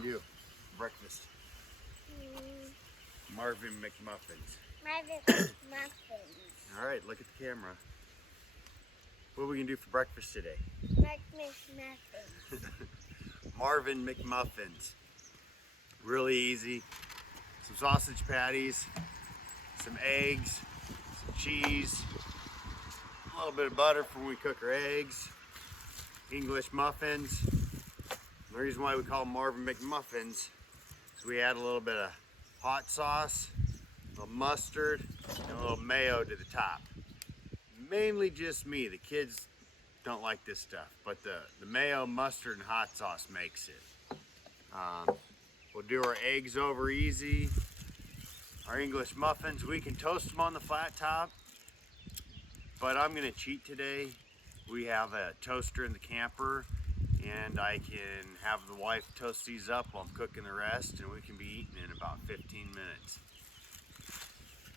gonna do for breakfast? Marvin McMuffins. Marvin McMuffins. All right, look at the camera. What are we gonna do for breakfast today? Mc Muffins. Marvin McMuffins. Really easy. Some sausage patties, some eggs, some cheese, a little bit of butter for when we cook our eggs, English muffins. The reason why we call them Marvin McMuffins is we add a little bit of hot sauce, a little mustard, and a little mayo to the top. Mainly just me. The kids don't like this stuff, but the mayo, mustard, and hot sauce makes it. We'll do our eggs over easy. Our English muffins, we can toast them on the flat top, but I'm gonna cheat today. We have a toaster in the camper, and I can have the wife toast these up while I'm cooking the rest, and we can be eating in about 15 minutes.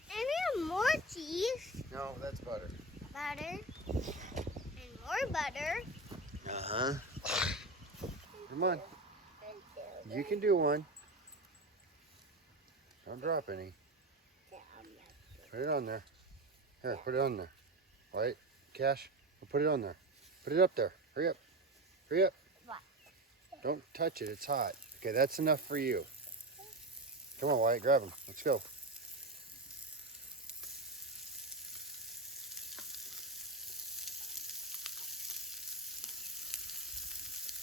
And we have more cheese. No, that's butter. Butter. And more butter. Uh-huh. Come on. You can do one. Don't drop any. Put it on there. Here, put it on there. White, Cash, we'll put it on there. Put it up there. Hurry up. Hurry up. What? Don't touch it. It's hot. Okay, that's enough for you. Come on, White. Grab them. Let's go.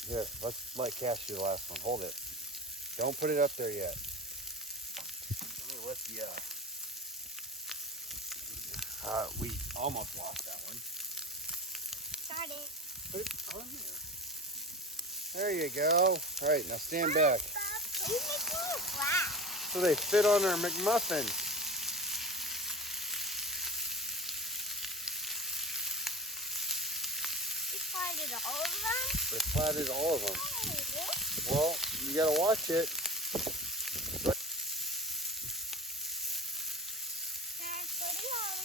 Here, let's let Cash do the last one. Hold it. Don't put it up there yet. Let me lift you up. We almost lost that one. Got it. Put it on there. There you go. All right, now stand back. You make me flat. So they fit on our McMuffin. You flatted all of them? They flatted all of them. Oh, Well, you gotta watch it. can I put it on?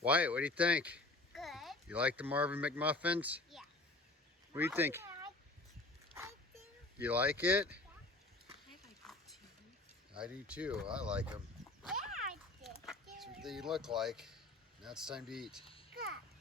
Wyatt, what do you think? Good. You like the Marvin McMuffins? Yeah. What do you think? I do. You like it? I like it too. I do too. I like them. Yeah, I do. That's what they look like. Now it's time to eat. Good.